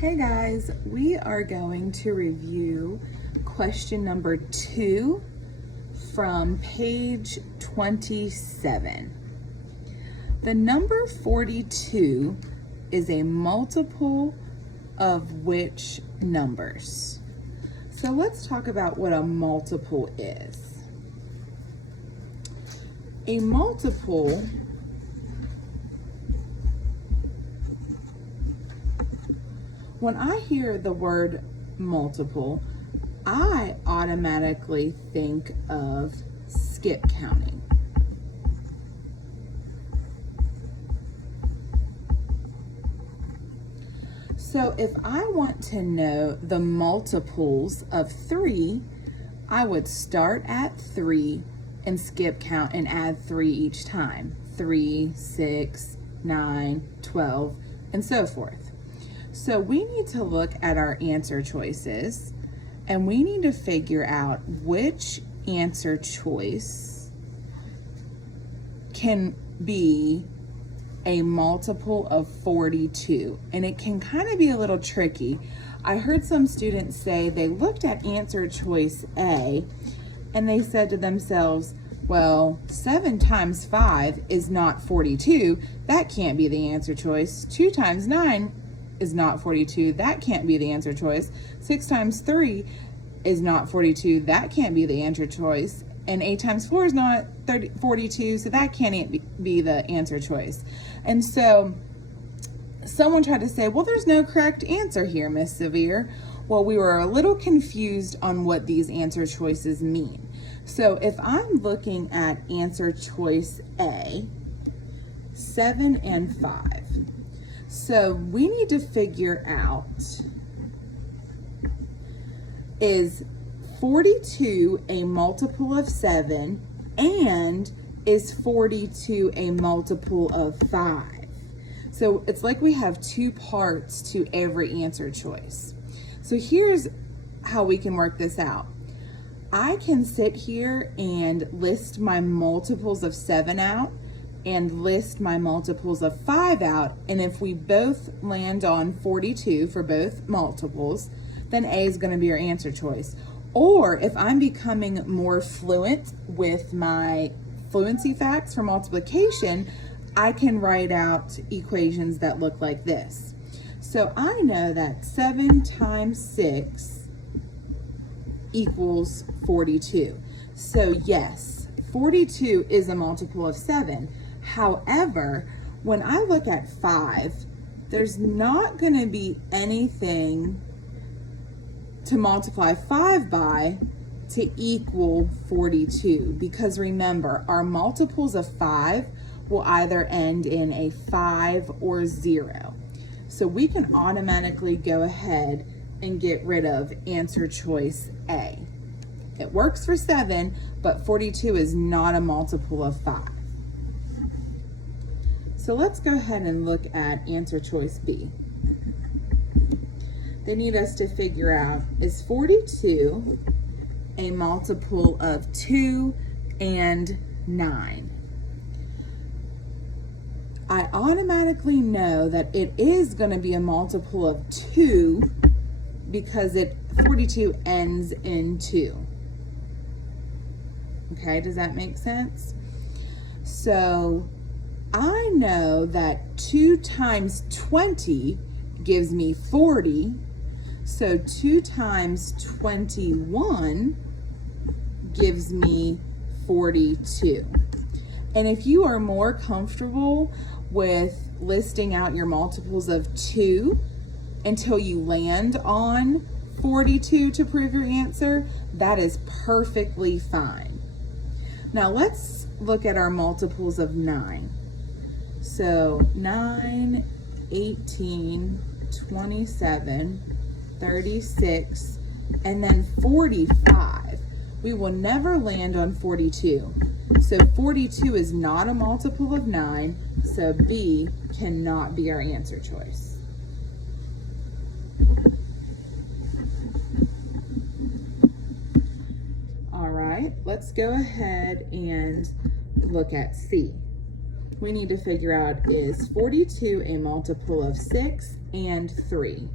Hey guys, we are going to review question number 2 from page 27. The number 42 is a multiple of which numbers? So let's talk about what a multiple is. A multiple when I hear the word multiple, I automatically think of skip counting. So if I want to know the multiples of 3, I would start at 3 and skip count and add 3 each time. 3, 6, 9, 12, and so forth. So we need to look at our answer choices and we need to figure out which answer choice can be a multiple of 42. And it can kind of be a little tricky. I heard some students say they looked at answer choice A and they said to themselves, well, 7 times 5 is not 42. That can't be the answer choice. 2 times 9 is not 42. That can't be the answer choice. 6 times 3 is not 42. That can't be the answer choice. And 8 times 4 is not 42. So that can't be the answer choice. And so someone tried to say, well, there's no correct answer here, Miss Severe. Well, we were a little confused on what these answer choices mean. So if I'm looking at answer choice A, 7 and 5. So we need to figure out, is 42 a multiple of 7 and is 42 a multiple of 5? So it's like we have 2 parts to every answer choice. So here's how we can work this out. I can sit here and list my multiples of 7 out and list my multiples of 5 out, and if we both land on 42 for both multiples, then A is going to be our answer choice. Or if I'm becoming more fluent with my fluency facts for multiplication, I can write out equations that look like this. So I know that 7 times 6 equals 42. So yes, 42 is a multiple of 7. However, when I look at 5, there's not going to be anything to multiply 5 by to equal 42, because remember, our multiples of 5 will either end in a 5 or 0. So we can automatically go ahead and get rid of answer choice A. It works for 7, but 42 is not a multiple of 5. So let's go ahead and look at answer choice B. They need us to figure out, is 42 a multiple of 2 and 9? I automatically know that it is going to be a multiple of 2 because 42 ends in 2. Okay, does that make sense? So I know that 2 times 20 gives me 40. So 2 times 21 gives me 42. And if you are more comfortable with listing out your multiples of 2 until you land on 42 to prove your answer, that is perfectly fine. Now let's look at our multiples of 9. So 9, 18, 27, 36, and then 45. We will never land on 42. So 42 is not a multiple of 9, so B cannot be our answer choice. All right, let's go ahead and look at C. We need to figure out, is 42 a multiple of 6 and 3?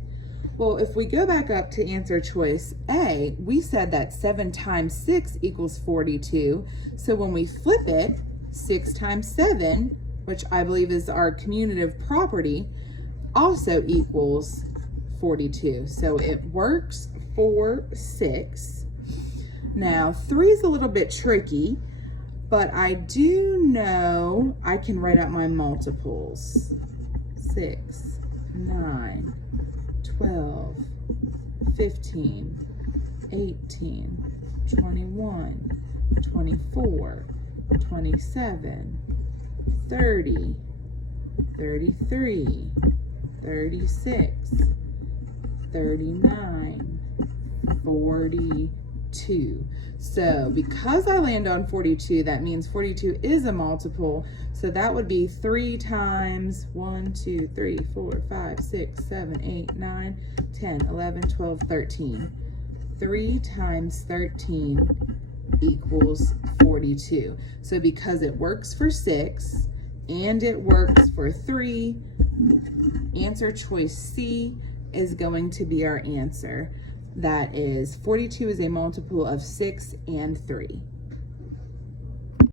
Well, if we go back up to answer choice A, we said that 7 times 6 equals 42. So when we flip it, 6 times 7, which I believe is our commutative property, also equals 42. So it works for 6. Now, 3 is a little bit tricky, but I do know I can write out my multiples. 6, 9, 12, 15, 18, 21, 24, 27, 30, 33, 36, 39, 42. So because I land on 42, that means 42 is a multiple. So that would be 3 times 1, 2, 3, 4, 5, 6, 7, 8, 9, 10, 11, 12, 13. 3 times 13 equals 42. So because it works for 6 and it works for 3, answer choice C is going to be our answer. That is 42 is a multiple of 6 and 3.